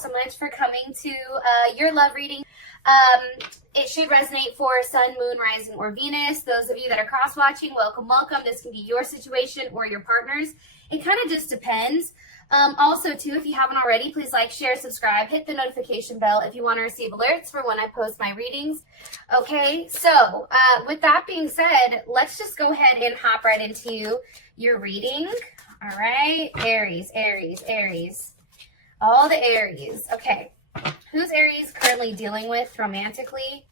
so much for coming to your love reading. It should resonate for Sun, Moon, Rising, or Venus. Those of you that are cross-watching, welcome, welcome. This can be your situation or your partner's. It kind of just depends. Also, too, if you haven't already, please like, share, subscribe, hit the notification bell if you want to receive alerts for when I post my readings. Okay, so with that being said, let's just go ahead and hop right into your reading. All right, Aries, Aries, Aries. All the Aries. Okay, who's Aries currently dealing with romantically?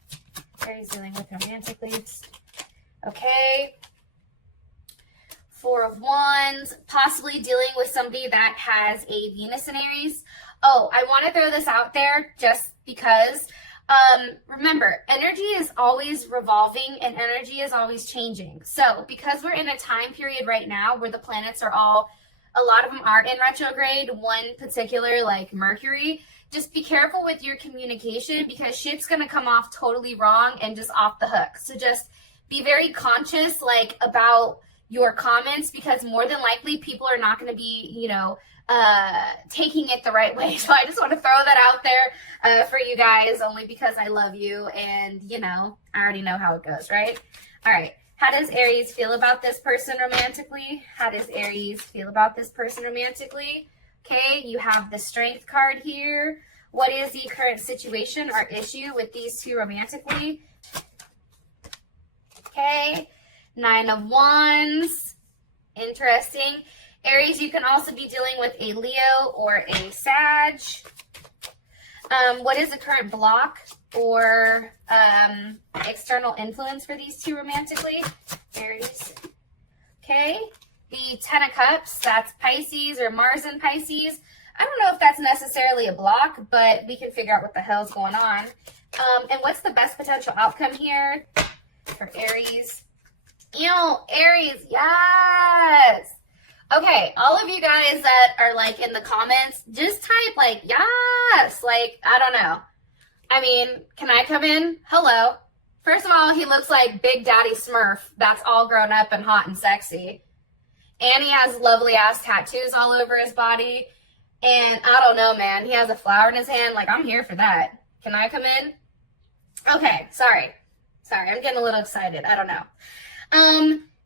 Aries dealing with romantically. Okay. Four of Wands, possibly dealing with somebody that has a Venus in Aries. Oh, I want to throw this out there just because, remember, energy is always revolving and energy is always changing. So because we're in a time period right now where the planets are all, a lot of them are in retrograde, one particular like Mercury, just be careful with your communication because shit's going to come off totally wrong and just off the hook. So just be very conscious like about your comments because more than likely people are not going to be, you know, taking it the right way. So I just want to throw that out there for you guys only because I love you and, you know, I already know how it goes, right? All right. How does Aries feel about this person romantically? How does Aries feel about this person romantically? Okay, you have the Strength card here. What is the current situation or issue with these two romantically? Okay. Nine of Wands. Interesting. Aries, you can also be dealing with a Leo or a Sag. What is the current block or external influence for these two romantically? Aries. Okay. The Ten of Cups, that's Pisces or Mars in Pisces. I don't know if that's necessarily a block, but we can figure out what the hell's going on. And what's the best potential outcome here for Aries? Aries, yes. Okay, all of you guys that are like in the comments, just type like yes. Like, I don't know. I mean, can I come in? Hello. First of all, he looks like Big Daddy Smurf that's all grown up and hot and sexy. And he has lovely ass tattoos all over his body. And I don't know, man. He has a flower in his hand. Like, I'm here for that. Can I come in? Okay, sorry. I'm getting a little excited. I don't know.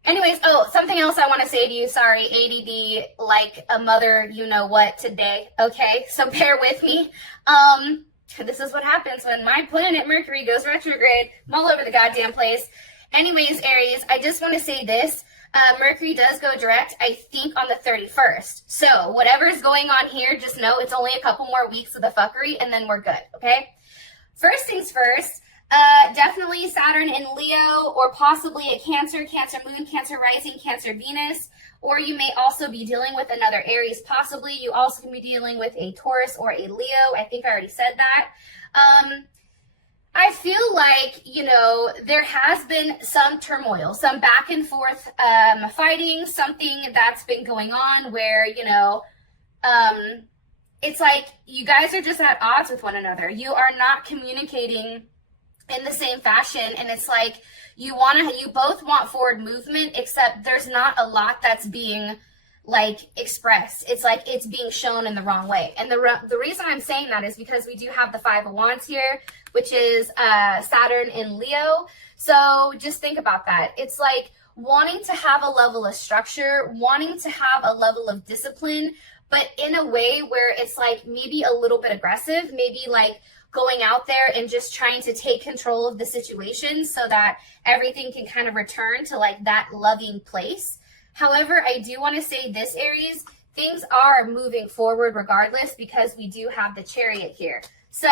Anyways, oh, something else I want to say to you. Sorry, ADD, like a mother, you know what, today. Okay, so bear with me. This is what happens when my planet Mercury goes retrograde. I'm all over the goddamn place. Anyways, Aries, I just want to say this. Mercury does go direct, I think, on the 31st. So whatever's going on here, just know it's only a couple more weeks of the fuckery, and then we're good, okay? First things first. Definitely Saturn in Leo or possibly a Cancer, Cancer Moon, Cancer Rising, Cancer Venus. Or you may also be dealing with another Aries possibly. You also can be dealing with a Taurus or a Leo. I think I already said that. I feel like, you know, there has been some turmoil, some back and forth fighting, something that's been going on where, you know, it's like you guys are just at odds with one another. You are not communicating in the same fashion, and it's like you both want forward movement, except there's not a lot that's being like expressed. It's like it's being shown in the wrong way. And the reason I'm saying that is because we do have the Five of Wands here, which is Saturn in Leo. So just think about that. It's like wanting to have a level of structure, wanting to have a level of discipline, but in a way where it's like maybe a little bit aggressive, maybe like going out there and just trying to take control of the situation so that everything can kind of return to like that loving place. However, I do want to say this, Aries, things are moving forward regardless because we do have the Chariot here. So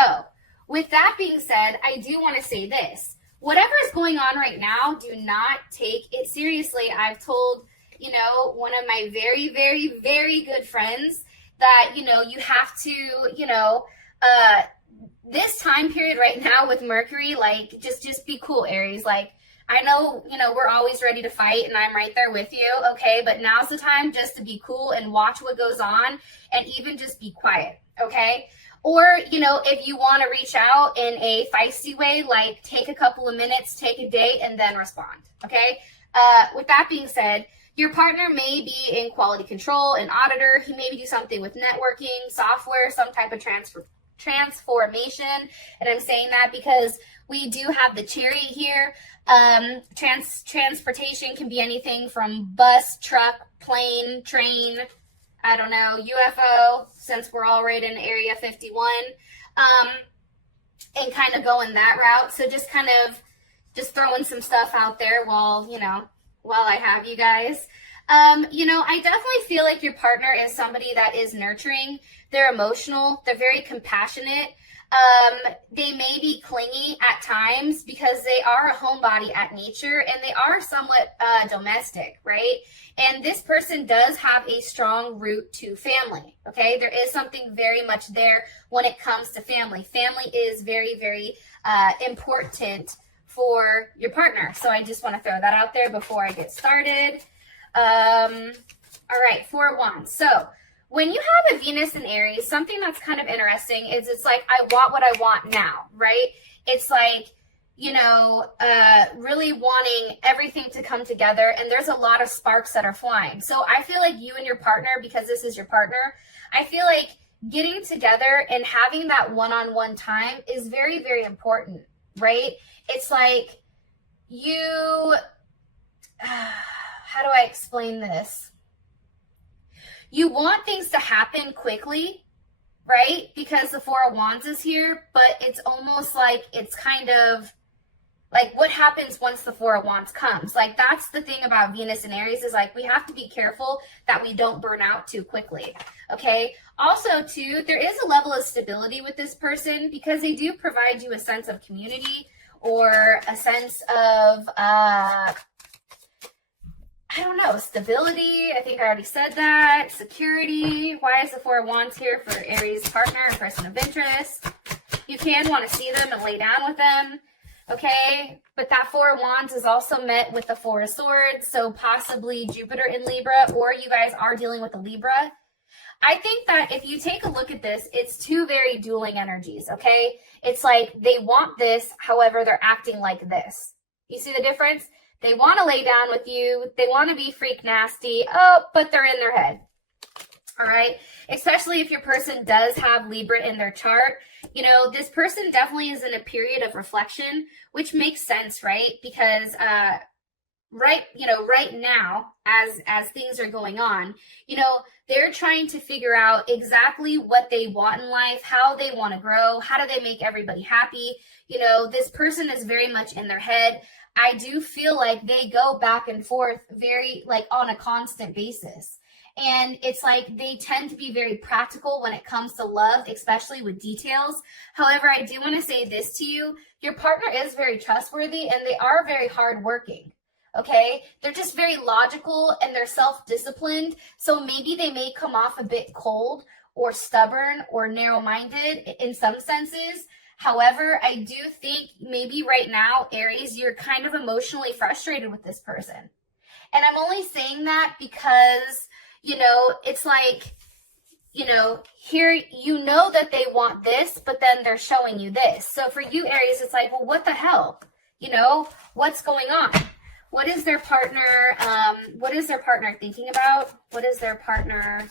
with that being said, I do want to say this. Whatever is going on right now, do not take it seriously. I've told, you know, one of my very, very, very good friends that, you know, you have to, you know, this time period right now with Mercury, like, just be cool, Aries. Like, I know, you know, we're always ready to fight and I'm right there with you, okay? But now's the time just to be cool and watch what goes on and even just be quiet, okay? Or, you know, if you want to reach out in a feisty way, like take a couple of minutes, take a day, and then respond, okay? With that being said, your partner may be in quality control, an auditor. He may do something with networking, software, some type of transformation. And I'm saying that because we do have the chariot here. Transportation can be anything from bus, truck, plane, train, I don't know, UFO, since we're all right in Area 51, and kind of going that route. So just kind of just throwing some stuff out there while, while I have you guys. I definitely feel like your partner is somebody that is nurturing. They're emotional. They're very compassionate. They may be clingy at times because they are a homebody at nature, and they are somewhat domestic, right? And this person does have a strong root to family, okay? There is something very much there when it comes to family. Family is very, very important for your partner. So I just want to throw that out there before I get started. All right, 4 of Wands. So when you have a Venus in Aries, something that's kind of interesting is it's like, I want what I want now, right? It's like, really wanting everything to come together, and there's a lot of sparks that are flying. So I feel like you and your partner, because this is your partner, I feel like getting together and having that one-on-one time is very, very important, right? It's like how do I explain this? You want things to happen quickly, right? Because the 4 of Wands is here, but it's almost like it's kind of like what happens once the 4 of Wands comes. Like that's the thing about Venus and Aries is like we have to be careful that we don't burn out too quickly, okay? Also, too, there is a level of stability with this person because they do provide you a sense of community or a sense of stability. I think I already said that. Security. Why is the 4 of Wands here for Aries partner and person of interest? You can want to see them and lay down with them, okay? But that 4 of Wands is also met with the 4 of Swords, so possibly Jupiter in Libra, or you guys are dealing with a Libra. I think that if you take a look at this, it's two very dueling energies, okay? It's like they want this, however, they're acting like this. You see the difference? They want to lay down with you. They want to be freak nasty. Oh, but they're in their head. All right. Especially if your person does have Libra in their chart. This person definitely is in a period of reflection, which makes sense, right? Because right now, as things are going on, they're trying to figure out exactly what they want in life, how they want to grow, how do they make everybody happy. This person is very much in their head. I do feel like they go back and forth very like on a constant basis. And it's like they tend to be very practical when it comes to love, especially with details. However, I do want to say this to you. Your partner is very trustworthy and they are very hardworking. Okay? They're just very logical and they're self-disciplined. So maybe they may come off a bit cold or stubborn or narrow-minded in some senses. However, I do think maybe right now, Aries, you're kind of emotionally frustrated with this person. And I'm only saying that because, it's like, here, that they want this, but then they're showing you this. So for you, Aries, it's like, well, what the hell? What's going on? What is their partner thinking about? What is their partner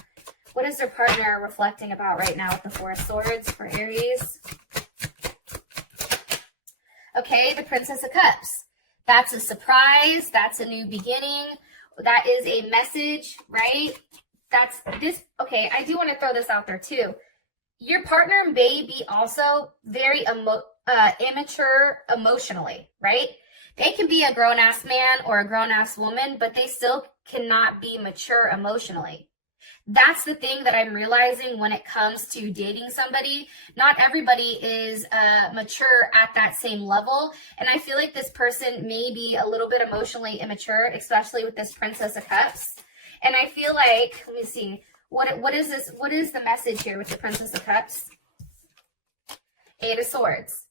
reflecting about right now with the 4 of Swords for Aries? Okay, the Princess of Cups. That's a surprise. That's a new beginning. That is a message, right? That's this. Okay, I do want to throw this out there too. Your partner may be also very immature emotionally, right? They can be a grown-ass man or a grown-ass woman, but they still cannot be mature emotionally. That's the thing that I'm realizing when it comes to dating somebody. Not everybody is mature at that same level. And I feel like this person may be a little bit emotionally immature, especially with this Princess of Cups. And I feel like, let me see, what is this? What is the message here with the Princess of Cups? 8 of Swords.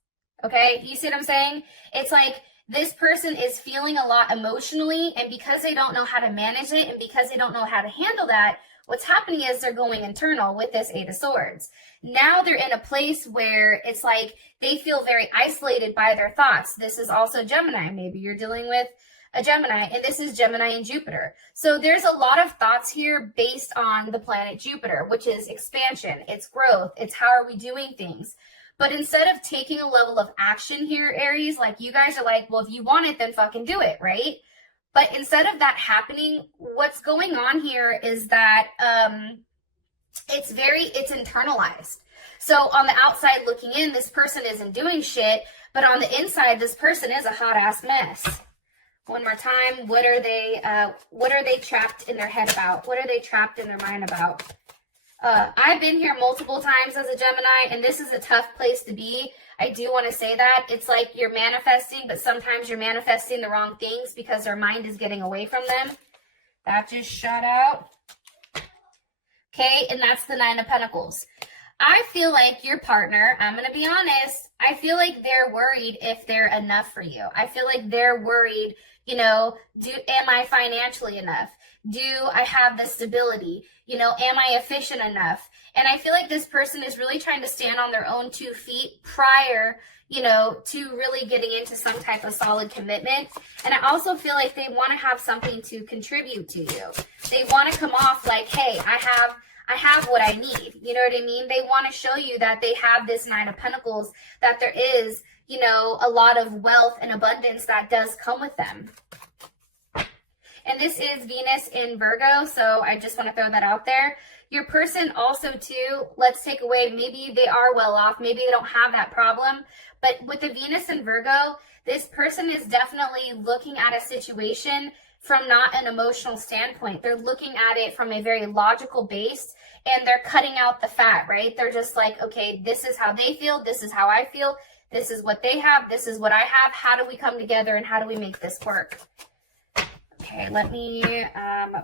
Okay, you see what I'm saying? It's like this person is feeling a lot emotionally, and because they don't know how to manage it and because they don't know how to handle that, what's happening is they're going internal with this 8 of Swords. Now they're in a place where it's like they feel very isolated by their thoughts. This is also Gemini. Maybe you're dealing with a Gemini, and this is Gemini and Jupiter. So there's a lot of thoughts here based on the planet Jupiter, which is expansion, it's growth, it's how are we doing things. But instead of taking a level of action here, Aries, like you guys are like, well, if you want it, then fucking do it, right? But instead of that happening, what's going on here is that it's internalized. So on the outside looking in, this person isn't doing shit, but on the inside, this person is a hot ass mess. One more time, what are they trapped in their head about? What are they trapped in their mind about? I've been here multiple times as a Gemini, and this is a tough place to be. I do want to say that. It's like you're manifesting, but sometimes you're manifesting the wrong things because their mind is getting away from them. That just shot out. Okay, and that's the Nine of Pentacles. I feel like your partner, I'm going to be honest, I feel like they're worried if they're enough for you. I feel like they're worried, you know, am I financially enough? Do I have the stability? You know, am I efficient enough? And I feel like this person is really trying to stand on their own 2 feet prior, you know, to really getting into some type of solid commitment. And I also feel like they want to have something to contribute to you. They want to come off like, hey, I have what I need. You know what I mean? They want to show you that they have this Nine of Pentacles, that there is, you know, a lot of wealth and abundance that does come with them. And this is Venus in Virgo, so I just want to throw that out there. Your person also, too, let's take away, maybe they are well off, maybe they don't have that problem, but with the Venus in Virgo, this person is definitely looking at a situation from not an emotional standpoint. They're looking at it from a very logical base, and they're cutting out the fat, right? They're just like, okay, this is how they feel, this is how I feel, this is what they have, this is what I have, how do we come together and how do we make this work? Okay, let me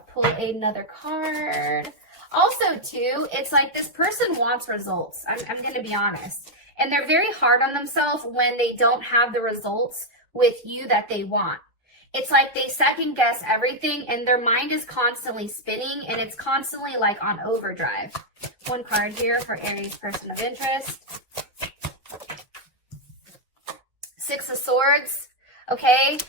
pull another card. Also, too, it's like this person wants results. I'm going to be honest. And they're very hard on themselves when they don't have the results with you that they want. It's like they second guess everything and their mind is constantly spinning and it's constantly like on overdrive. One card here for Aries person of interest. Six of Swords. Okay.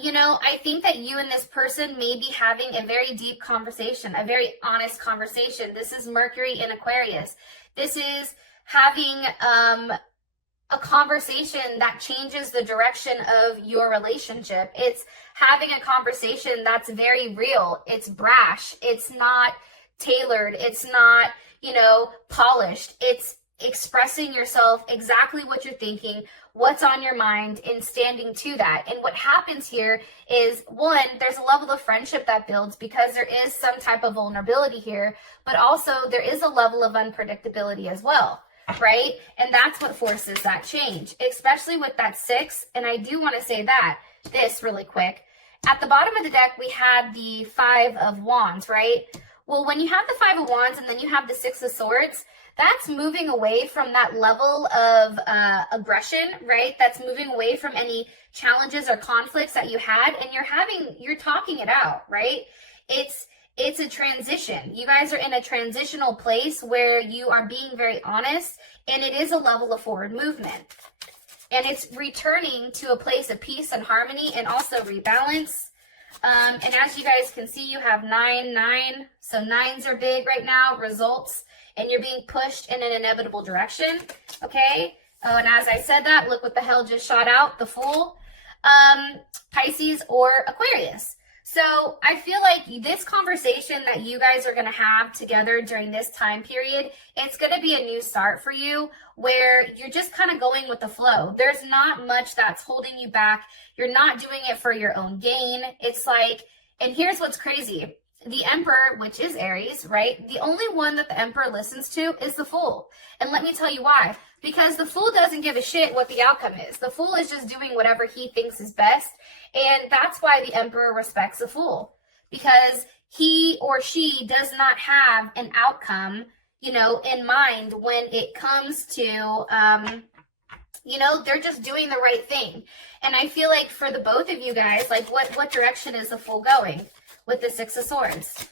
You know, I think that you and this person may be having a very deep conversation, a very honest conversation. This is Mercury in Aquarius. This is having a conversation that changes the direction of your relationship. It's having a conversation that's very real. It's brash. It's not tailored. It's not, you know, polished. It's expressing yourself exactly what you're thinking, what's on your mind, and standing to that. And what happens here is, one, there's a level of friendship that builds because there is some type of vulnerability here, but also there is a level of unpredictability as well, right? And that's what forces that change, especially with that 6. And I do want to say this really quick. At the bottom of the deck, we had the 5 of Wands, right? Well, when you have the 5 of Wands and then you have the 6 of Swords, that's moving away from that level of aggression, right? That's moving away from any challenges or conflicts that you had, and you're talking it out, right? It's a transition. You guys are in a transitional place where you are being very honest, and it is a level of forward movement. And it's returning to a place of peace and harmony and also rebalance. And as you guys can see, you have 9, 9. So 9s are big right now, results. And you're being pushed in an inevitable direction, okay? Oh, and as I said that, look what the hell just shot out, the Fool. Pisces or Aquarius. So I feel like this conversation that you guys are going to have together during this time period, it's going to be a new start for you where you're just kind of going with the flow. There's not much that's holding you back. You're not doing it for your own gain. It's like, and here's what's crazy. The Emperor, which is Aries, right? The only one that the Emperor listens to is the Fool. And let me tell you why. Because the Fool doesn't give a shit what the outcome is. The Fool is just doing whatever he thinks is best. And that's why the Emperor respects the Fool. Because he or she does not have an outcome, you know, in mind when it comes to, you know, they're just doing the right thing. And I feel like for the both of you guys, like what direction is the Fool going? With the 6 of Swords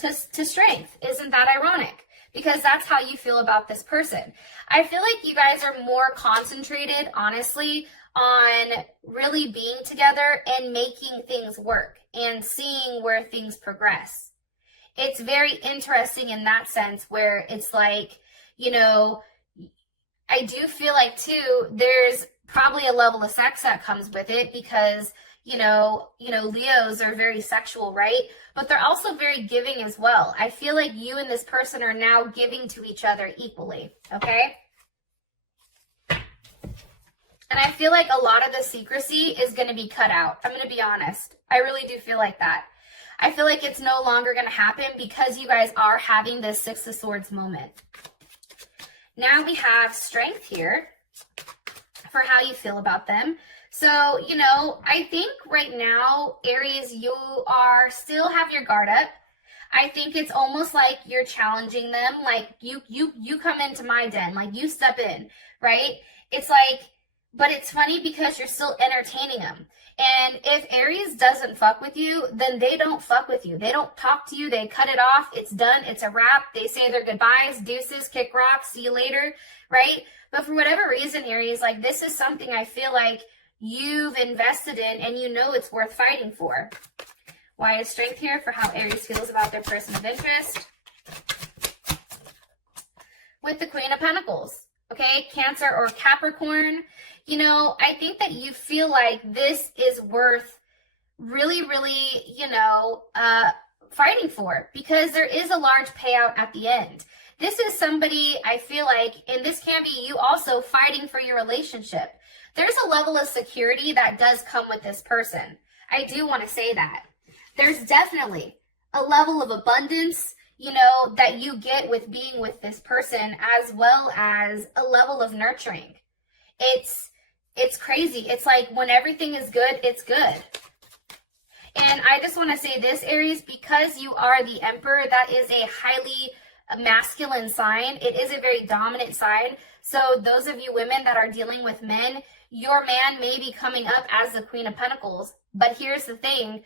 to strength. Isn't that ironic? Because that's how you feel about this person. I feel like you guys are more concentrated, honestly, on really being together and making things work and seeing where things progress. It's very interesting in that sense where it's like, you know, I do feel like too, there's probably a level of sex that comes with it because, you know, Leos are very sexual, right? But they're also very giving as well. I feel like you and this person are now giving to each other equally, okay? And I feel like a lot of the secrecy is going to be cut out. I'm going to be honest. I really do feel like that. I feel like it's no longer going to happen because you guys are having this Six of Swords moment. Now we have strength here for how you feel about them. So, you know, I think right now, Aries, you are still have your guard up. I think it's almost like you're challenging them. Like you come into my den, like you step in, right? It's like, but it's funny because you're still entertaining them. And if Aries doesn't fuck with you, then they don't fuck with you. They don't talk to you. They cut it off. It's done. It's a wrap. They say their goodbyes, deuces, kick rocks, see you later, right? But for whatever reason, Aries, like this is something I feel like you've invested in and you know it's worth fighting for. Why is strength here for how Aries feels about their person of interest? With the Queen of Pentacles, okay? Cancer or Capricorn. You know, I think that you feel like this is worth really, you know, fighting for because there is a large payout at the end. This is somebody I feel like, and this can be you also fighting for your relationship. There's a level of security that does come with this person. I do want to say that. There's definitely a level of abundance, you know, that you get with being with this person as well as a level of nurturing. It's crazy. It's like when everything is good, it's good. And I just want to say this, Aries, because you are the Emperor, that is a highly masculine sign. It is a very dominant sign. So those of you women that are dealing with men, your man may be coming up as the Queen of Pentacles. But here's the thing.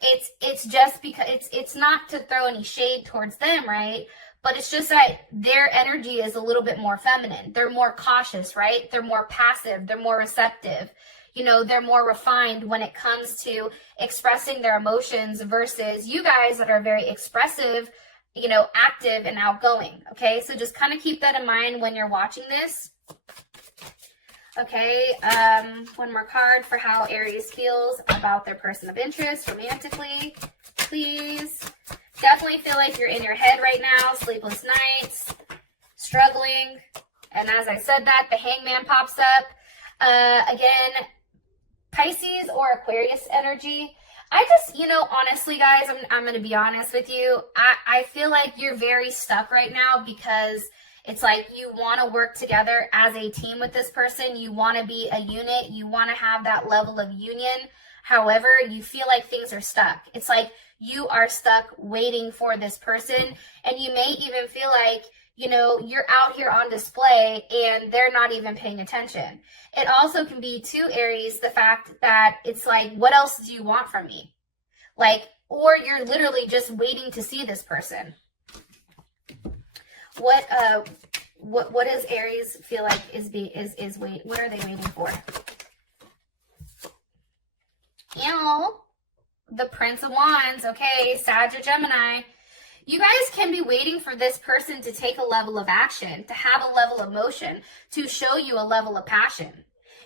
It's just because it's not to throw any shade towards them, right? But it's just that their energy is a little bit more feminine. They're more cautious, right? They're more passive. They're more receptive. You know, they're more refined when it comes to expressing their emotions versus you guys that are very expressive, you know, active and outgoing. Okay, so just kind of keep that in mind when you're watching this. Okay, one more card for how Aries feels about their person of interest romantically, please. Definitely feel like you're in your head right now, sleepless nights, struggling. And as I said that, the Hangman pops up. Again, Pisces or Aquarius energy. I just, you know, honestly, guys, I'm going to be honest with you. I feel like you're very stuck right now because it's like you want to work together as a team with this person. You want to be a unit. You want to have that level of union. However, you feel like things are stuck. It's like you are stuck waiting for this person. And you may even feel like, you know, you're out here on display and they're not even paying attention. It also can be, too, Aries, the fact that it's like, what else do you want from me? Like, or you're literally just waiting to see this person. What does Aries feel like what are they waiting for? Ew, the Prince of Wands, okay, Sag or Gemini. You guys can be waiting for this person to take a level of action, to have a level of motion, to show you a level of passion.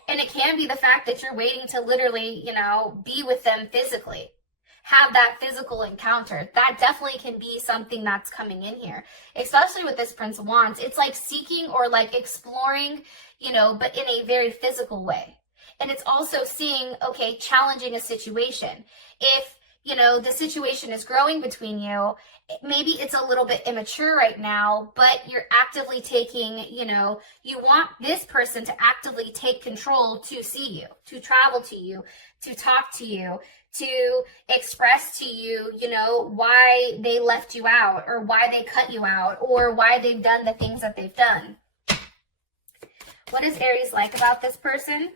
And it can be the fact that you're waiting to literally, you know, be with them physically. Have that physical encounter. That definitely can be something that's coming in here. Especially with this Prince of Wands. It's like seeking or like exploring, you know, but in a very physical way. And it's also seeing, okay, challenging a situation. If, you know, the situation is growing between you, maybe it's a little bit immature right now, but you're actively taking, you know, you want this person to actively take control to see you, to travel to you, to talk to you, to express to you, you know, why they left you out or why they cut you out or why they've done the things that they've done. What is Aries like about this person?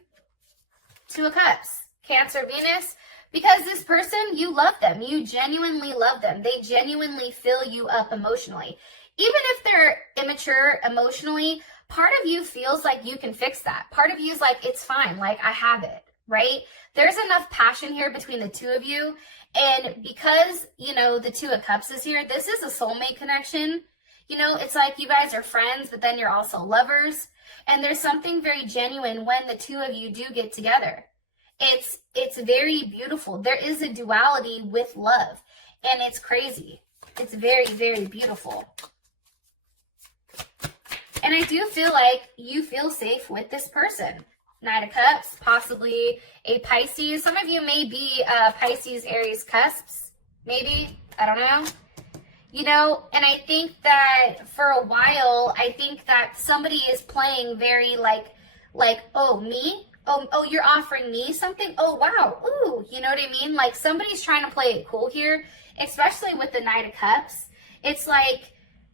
Two of Cups, Cancer, Venus. Because this person, you love them. You genuinely love them. They genuinely fill you up emotionally. Even if they're immature emotionally, part of you feels like you can fix that. Part of you is like, it's fine, like I have it, right? There's enough passion here between the two of you. And because, you know, the Two of Cups is here, this is a soulmate connection. You know, it's like you guys are friends, but then you're also lovers. And there's something very genuine when the two of you do get together. It's very beautiful. There is a duality with love, and it's crazy. It's very, very beautiful. And I do feel like you feel safe with this person. Knight of Cups, possibly a Pisces. Some of you may be Pisces, Aries cusps, maybe. I don't know. You know, and I think that for a while, I think that somebody is playing very like, oh, me? Oh, you're offering me something? Oh, wow. Ooh, you know what I mean? Like somebody's trying to play it cool here, especially with the Knight of Cups. It's like,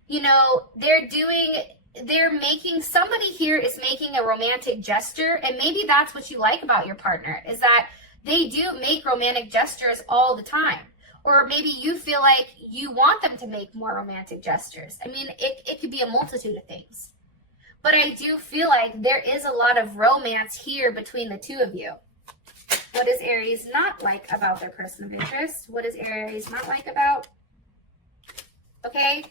you know, somebody here is making a romantic gesture, and maybe that's what you like about your partner, is that they do make romantic gestures all the time. Or maybe you feel like you want them to make more romantic gestures. I mean, it could be a multitude of things. But I do feel like there is a lot of romance here between the two of you. What does Aries not like about their person of interest? What does Aries not like about? Okay.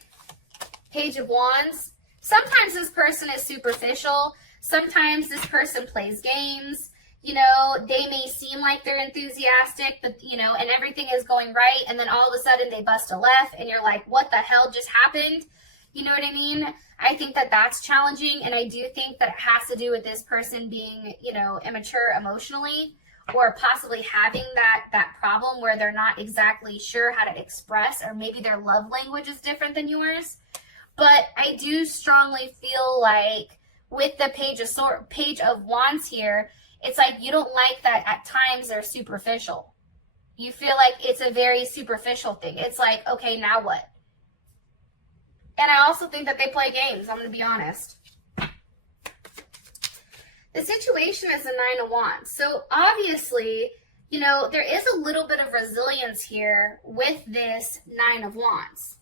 Page of Wands. Sometimes this person is superficial. Sometimes this person plays games. You know, they may seem like they're enthusiastic, but, you know, and everything is going right. And then all of a sudden they bust a left and you're like, what the hell just happened? You know what I mean? I think that that's challenging. And I do think that it has to do with this person being, you know, immature emotionally, or possibly having that problem where they're not exactly sure how to express, or maybe their love language is different than yours. But I do strongly feel like with the Page of Wands here, it's like you don't like that at times they're superficial. You feel like it's a very superficial thing. It's like, okay, now what? And I also think that they play games, I'm going to be honest. The situation is the Nine of Wands. So obviously, you know, there is a little bit of resilience here with this Nine of Wands.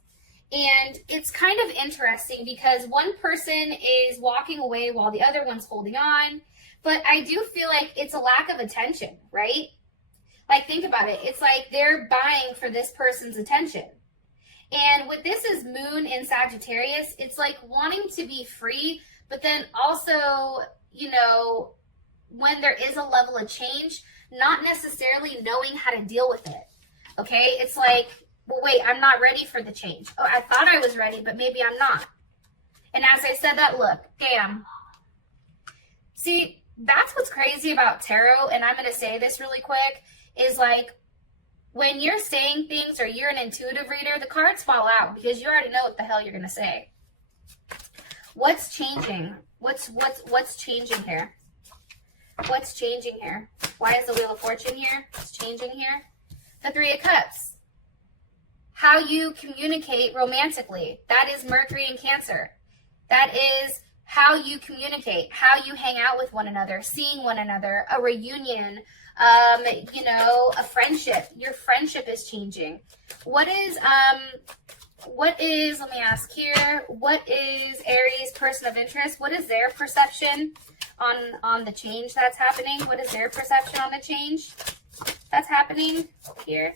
And it's kind of interesting because one person is walking away while the other one's holding on. But I do feel like it's a lack of attention, right? Like, think about it. It's like they're buying for this person's attention. And with this is Moon in Sagittarius, it's like wanting to be free, but then also, you know, when there is a level of change, not necessarily knowing how to deal with it. Okay? It's like, well, wait, I'm not ready for the change. Oh, I thought I was ready, but maybe I'm not. And as I said that, look, bam. See, that's what's crazy about tarot, and I'm going to say this really quick, is like when you're saying things or you're an intuitive reader, the cards fall out because you already know what the hell you're going to say. What's changing? What's changing here? What's changing here? Why is the Wheel of Fortune here? What's changing here? The Three of Cups. How you communicate romantically. That is Mercury and Cancer. That is how you communicate, how you hang out with one another, seeing one another, a reunion, you know, a friendship. Your friendship is changing. What is, let me ask here, what is Aries' person of interest? What is their perception on the change that's happening? What is their perception on the change that's happening here?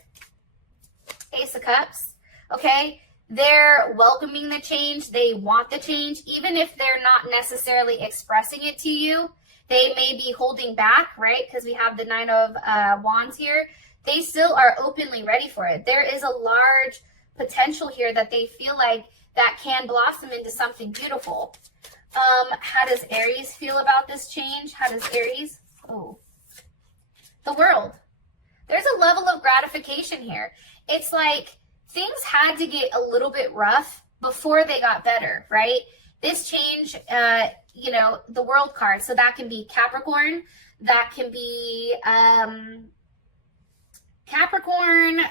Ace of Cups, okay? They're welcoming the change. They want the change. Even if they're not necessarily expressing it to you, they may be holding back, right? Because we have the Nine of Wands here. They still are openly ready for it. There is a large potential here that they feel like that can blossom into something beautiful. How does Aries feel about this change? How does Aries? Oh, the World. There's a level of gratification here. It's like things had to get a little bit rough before they got better, right? This change, you know, the World card. So that can be Capricorn. That can be Capricorn,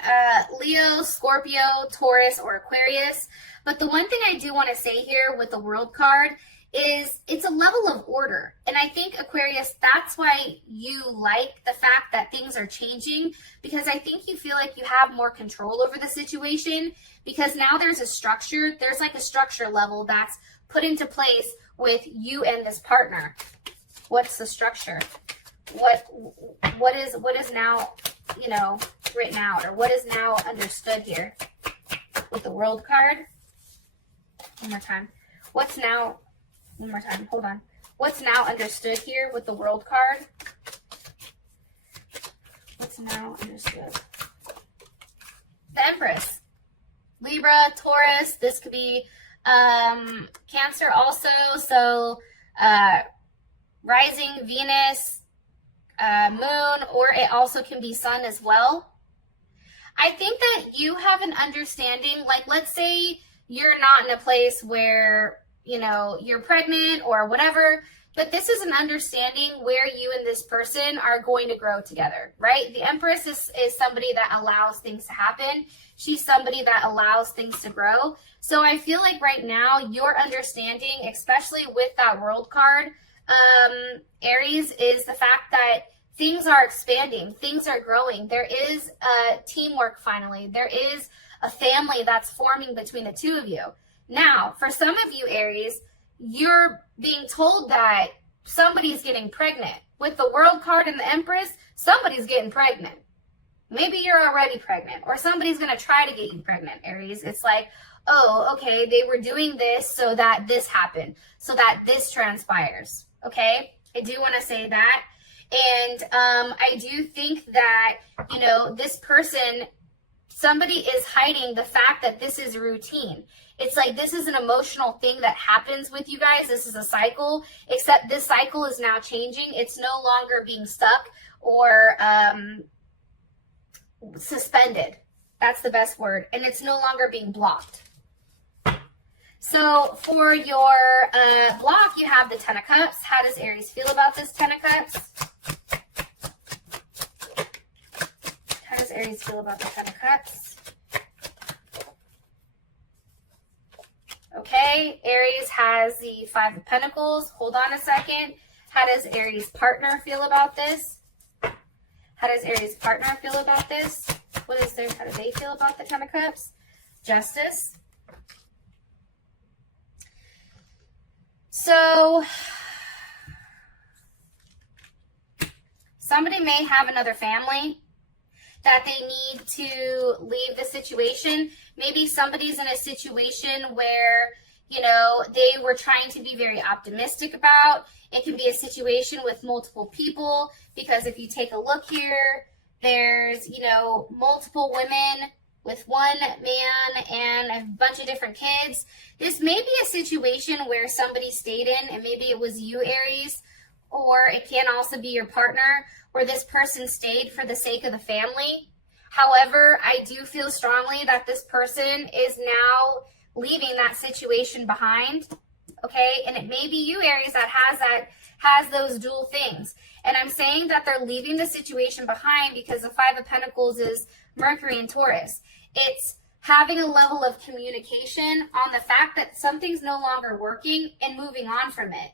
Leo, Scorpio, Taurus, or Aquarius. But the one thing I do want to say here with the World card is it's a level of order. And I think, Aquarius, that's why you like the fact that things are changing, because I think you feel like you have more control over the situation, because now there's a structure. There's like a structure level that's put into place with you and this partner? What's the structure? What is now, you know, written out, or what is now understood here with the World card? One more time. What's now, one more time, hold on. What's now understood here with the World card? What's now understood? The Empress. Libra, Taurus, this could be Cancer also, so rising Venus, moon, or it also can be sun as well. I think that you have an understanding, like let's say you're not in a place where, you know, you're pregnant or whatever, but this is an understanding where you and this person are going to grow together, right? The Empress is somebody that allows things to happen. She's somebody that allows things to grow. So I feel like right now your understanding, especially with that World card, Aries, is the fact that things are expanding, things are growing. There is teamwork finally. There is a family that's forming between the two of you. Now, for some of you, Aries, you're being told that somebody's getting pregnant. With the World card and the Empress, somebody's getting pregnant. Maybe you're already pregnant, or somebody's going to try to get you pregnant, Aries. It's like, oh, okay, they were doing this so that this happened, so that this transpires, okay? I do want to say that. And I do think that, you know, this person, somebody is hiding the fact that this is routine. It's like this is an emotional thing that happens with you guys. This is a cycle, except this cycle is now changing. It's no longer being stuck or suspended. That's the best word. And it's no longer being blocked. So for your block, you have the Ten of Cups. How does Aries feel about this Ten of Cups? How does Aries feel about the Ten of Cups? Okay, Aries has the Five of Pentacles. Hold on a second. How does Aries' partner feel about this? How does Aries' partner feel about this? What is their, how do they feel about the Ten of Cups? Justice. So, somebody may have another family that they need to leave the situation. Maybe somebody's in a situation where, you know, they were trying to be very optimistic about. It can be a situation with multiple people, because if you take a look here, there's, you know, multiple women with one man and a bunch of different kids. This may be a situation where somebody stayed in, and maybe it was you, Aries, or it can also be your partner, where this person stayed for the sake of the family. However, I do feel strongly that this person is now leaving that situation behind, okay? And it may be you, Aries, that has those dual things. And I'm saying that they're leaving the situation behind because the Five of Pentacles is Mercury and Taurus. It's having a level of communication on the fact that something's no longer working and moving on from it.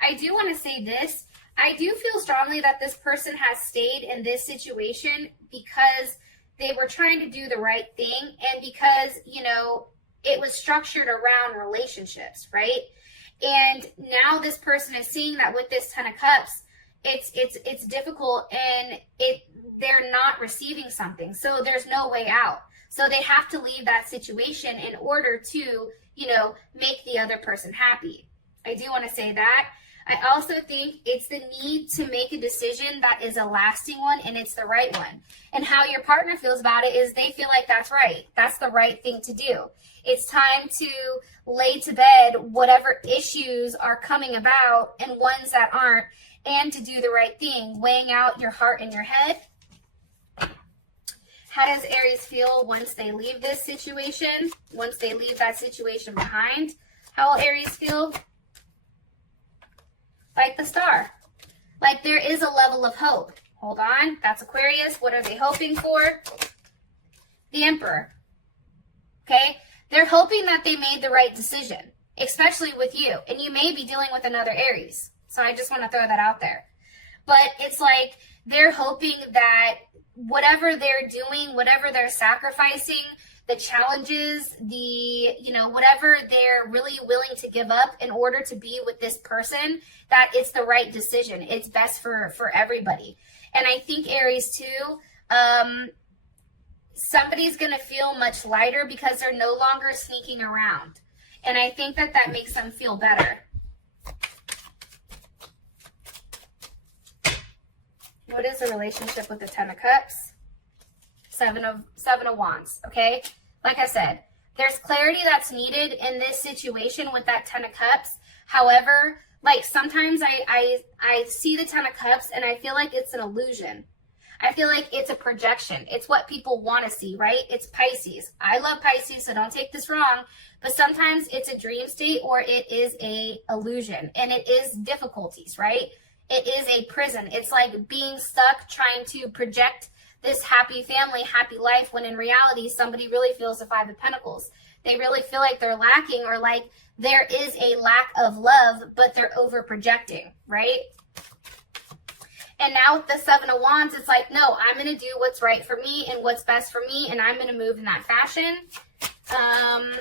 I do want to say this. I do feel strongly that this person has stayed in this situation because they were trying to do the right thing, and because, you know, it was structured around relationships, right? And now this person is seeing that with this Ten of Cups, it's difficult, and they're not receiving something. So there's no way out. So they have to leave that situation in order to, you know, make the other person happy. I do want to say that. I also think it's the need to make a decision that is a lasting one, and it's the right one. And how your partner feels about it is they feel like that's right. That's the right thing to do. It's time to lay to bed whatever issues are coming about and ones that aren't, and to do the right thing, weighing out your heart and your head. How does Aries feel once they leave this situation? Once they leave that situation behind, how will Aries feel? Like the Star. Like there is a level of hope. Hold on. That's Aquarius. What are they hoping for? The Emperor. Okay? They're hoping that they made the right decision, especially with you. And you may be dealing with another Aries. So I just want to throw that out there. But it's like they're hoping that whatever they're doing, whatever they're sacrificing, the challenges, the, you know, whatever they're really willing to give up in order to be with this person, that it's the right decision. It's best for everybody. And I think Aries too, somebody's going to feel much lighter because they're no longer sneaking around. And I think that that makes them feel better. What is the relationship with the Ten of Cups? Seven of Wands, okay? Like I said, there's clarity that's needed in this situation with that Ten of Cups. However, like sometimes I see the Ten of Cups and I feel like it's an illusion. I feel like it's a projection. It's what people want to see, right? It's Pisces. I love Pisces, so don't take this wrong. But sometimes it's a dream state or it is a illusion. And it is difficulties, right? It is a prison. It's like being stuck trying to project this happy family, happy life, when in reality, somebody really feels the Five of Pentacles. They really feel like they're lacking, or like there is a lack of love, but they're over projecting, right? And now with the Seven of Wands, it's like, no, I'm going to do what's right for me and what's best for me, and I'm going to move in that fashion. One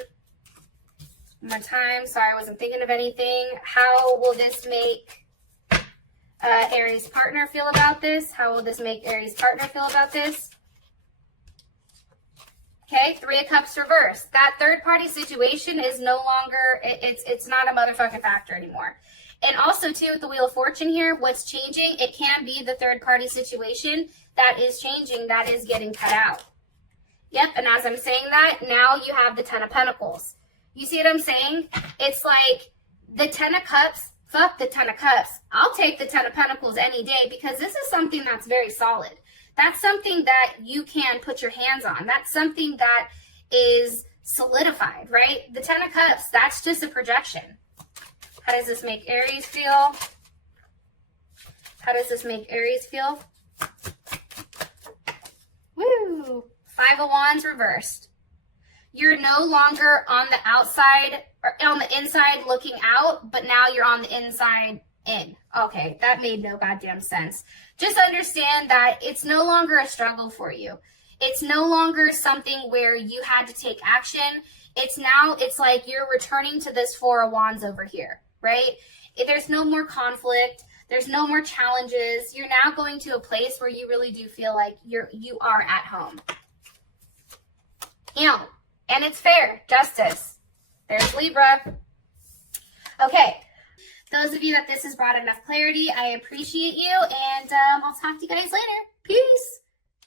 more time. Sorry, I wasn't thinking of anything. How will this make Aries partner feel about this? How will this make Aries partner feel about this? Okay, Three of Cups reversed. That third party situation is no longer, it's not a motherfucking factor anymore. And also, too, with the Wheel of Fortune here, what's changing, it can be the third-party situation that is changing, that is getting cut out. Yep, and as I'm saying that, now you have the Ten of Pentacles. You see what I'm saying? It's like the Ten of Cups, fuck the Ten of Cups. I'll take the Ten of Pentacles any day because this is something that's very solid. That's something that you can put your hands on. That's something that is solidified, right? The Ten of Cups, that's just a projection. How does this make Aries feel? How does this make Aries feel? Woo! Five of Wands reversed. You're no longer on the outside or on the inside looking out, but now you're on the inside in. Okay, that made no goddamn sense. Just understand that it's no longer a struggle for you. It's no longer something where you had to take action. It's like you're returning to this Four of Wands over here. Right? There's no more conflict. There's no more challenges. You're now going to a place where you really do feel like you are at home. You know, and it's fair. Justice. There's Libra. Okay. Those of you that this has brought enough clarity, I appreciate you. And I'll talk to you guys later. Peace.